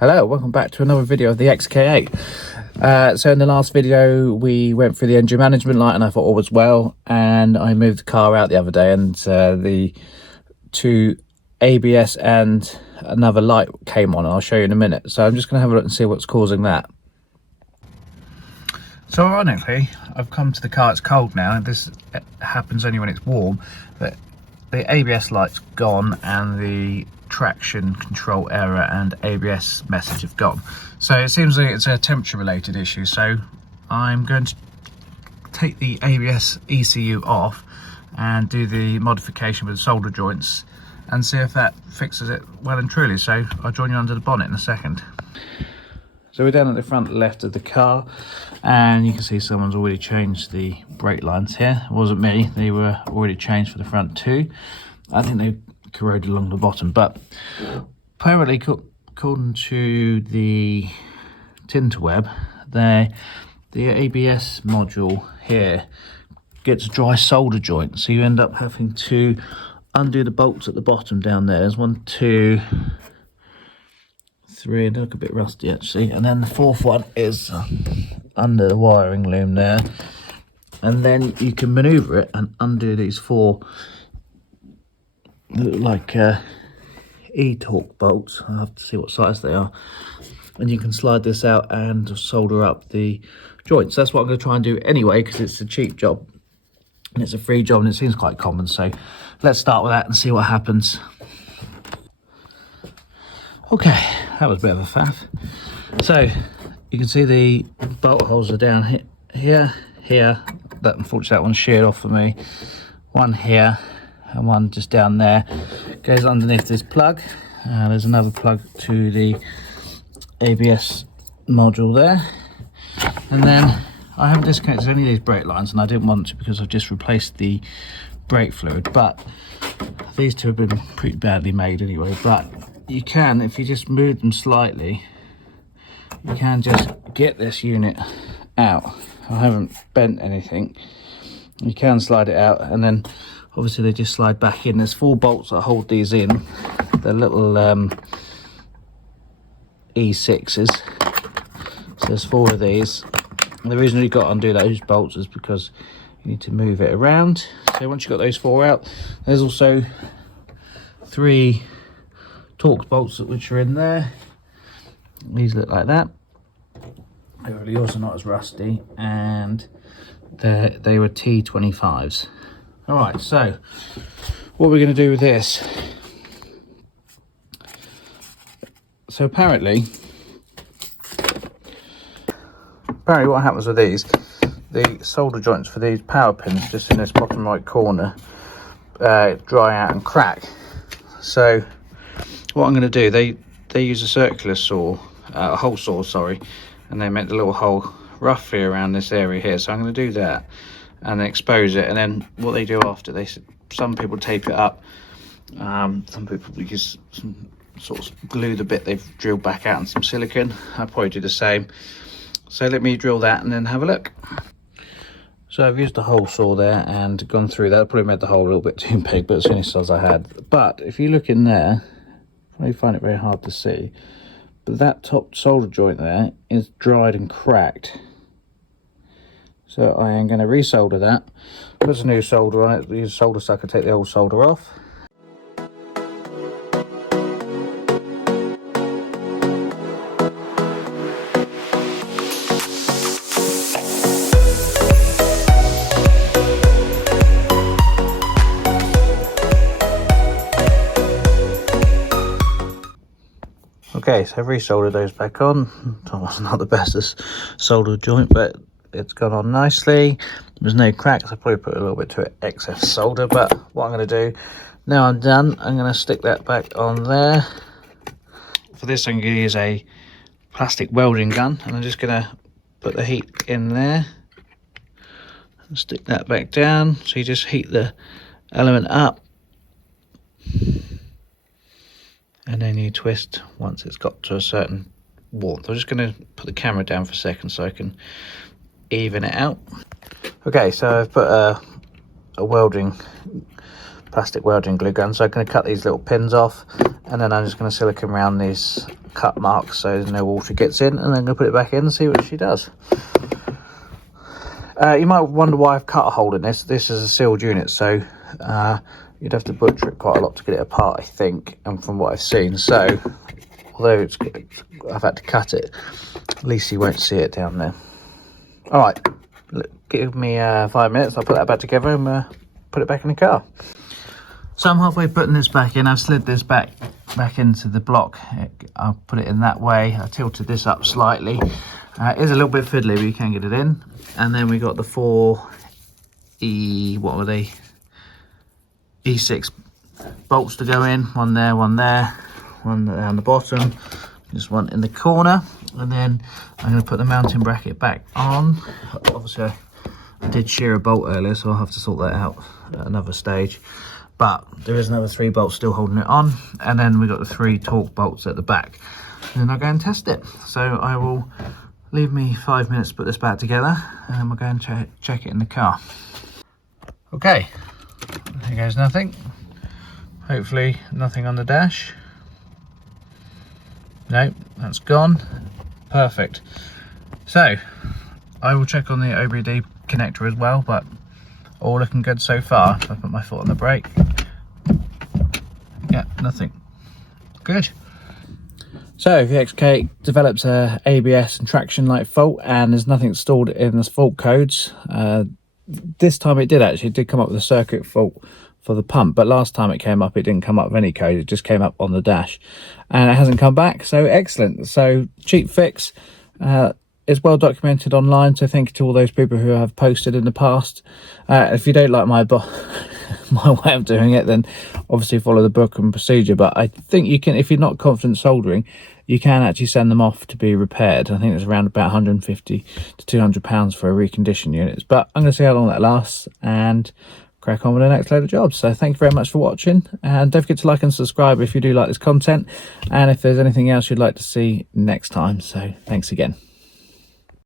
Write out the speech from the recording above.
Hello, welcome back to another video of the XK8. So in the last video we went through the engine management light and I thought all was well, and I moved the car out the other day and the two ABS and another light came on, and I'll show you in a minute. So I'm just going to have a look and see what's causing that. So ironically, I've come to the car, it's cold now, and this happens only when it's warm, but the ABS light's gone and the traction control error and ABS message have gone. So it seems like it's a temperature related issue. So I'm going to take the ABS ECU off and do the modification with solder joints and see if that fixes it well and truly. So I'll join you under the bonnet in a second. So we're down at the front left of the car, and you can see someone's already changed the brake lines here. It wasn't me, they were already changed for the front too. I think they corroded along the bottom, but apparently according to the Tinterweb, the ABS module here gets a dry solder joint, so you end up having to undo the bolts at the bottom down there. There's 1, 2, 3, they look a bit rusty actually, and then the fourth one is under the wiring loom there, and then you can maneuver it and undo these 4 look like e-torque bolts. I'll have to see what size they are, and you can slide this out and solder up the joints. That's what I'm going to try and do anyway, because it's a cheap job and it's a free job and it seems quite common. So let's start with that and see what happens. Okay, that was a bit of a faff. So you can see the bolt holes are down here. That unfortunately that one's sheared off for me. One here and one just down there. Goes underneath this plug. There's another plug to the ABS module there. And then I haven't disconnected any of these brake lines, and I didn't want to because I've just replaced the brake fluid. But these two have been pretty badly made anyway. But you can, if you just move them slightly, you can just get this unit out. I haven't bent anything. You can slide it out, and then obviously they just slide back in. There's 4 bolts that hold these in. They're little E6s. So there's 4 of these. And the reason you've got to undo those bolts is because you need to move it around. So once you've got those 4 out, there's also 3 Torx bolts which are in there. These look like that. They're also not as rusty, and they were T25s. All right, so what we're going to do with this. So apparently what happens with these, the solder joints for these power pins just in this bottom right corner dry out and crack. So what I'm going to do, they use a circular saw, a hole saw, sorry, and they make the little hole roughly around this area here. So I'm going to do that and then expose it, and then what they do after, some people tape it up, some people use some sort of glue the bit they've drilled back out and some silicone. I'll probably do the same. So let me drill that and then have a look. So I've used the hole saw there and gone through that. I probably made the hole a little bit too big, but it's the only size I had. But if you look in there, you find it very hard to see, but that top solder joint there is dried and cracked. So I am going to resolder that, put some new solder on it, use a solder sucker, take the old solder off. Okay, so I've resoldered those back on. That was not the bestest solder joint, but it's gone on nicely. There's no cracks. I probably put a little bit to it, excess solder, but what I'm going to do, now I'm done, I'm going to stick that back on there. For this I'm going to use a plastic welding gun, and I'm just going to put the heat in there and stick that back down. So you just heat the element up, and then you twist once it's got to a certain warmth. I'm just going to put the camera down for a second so I can even it out. Okay, so I've put a welding plastic welding glue gun. So I'm going to cut these little pins off, and then I'm just going to silicone around these cut marks so no water gets in, and then I'm going to put it back in and see what she does. You might wonder why I've cut a hole in this. This is a sealed unit, so you'd have to butcher it quite a lot to get it apart, I think, and from what I've seen. So although I've had to cut it, at least you won't see it down there. All right, give me 5 minutes. I'll put that back together and put it back in the car. So I'm halfway putting this back in. I've slid this back into the block. I'll put it in that way. I tilted this up slightly. It is a little bit fiddly, but you can get it in. And then we got the 4 E6 bolts to go in. One there, one down the bottom, just one in the corner. And then I'm going to put the mounting bracket back on. Obviously I did shear a bolt earlier, so I'll have to sort that out at another stage, but there is another 3 bolts still holding it on. And then we got the 3 torque bolts at the back, and then I'll go and test it. So I will leave me 5 minutes to put this back together, and then we'll go and check it in the car. Okay, there goes nothing. Hopefully nothing on the dash. No, that's gone. Perfect. So I will check on the OBD connector as well, but all looking good so far. If I put my foot on the brake, yeah, nothing. Good. So the XK8 develops a ABS and traction light fault, and there's nothing stored in the fault codes. This time it did come up with a circuit fault for the pump, but last time it came up, it didn't come up with any code. It just came up on the dash, and it hasn't come back. So excellent. So cheap fix. It's well documented online, so thank you to all those people who have posted in the past. If you don't like my way of doing it, then obviously follow the book and procedure. But I think you can, if you're not confident soldering, you can actually send them off to be repaired. I think it's around about 150 to 200 pounds for a reconditioned units. But I'm going to see how long that lasts and crack on with the next load of jobs. So thank you very much for watching, and don't forget to like and subscribe if you do like this content, and if there's anything else you'd like to see next time. So thanks again.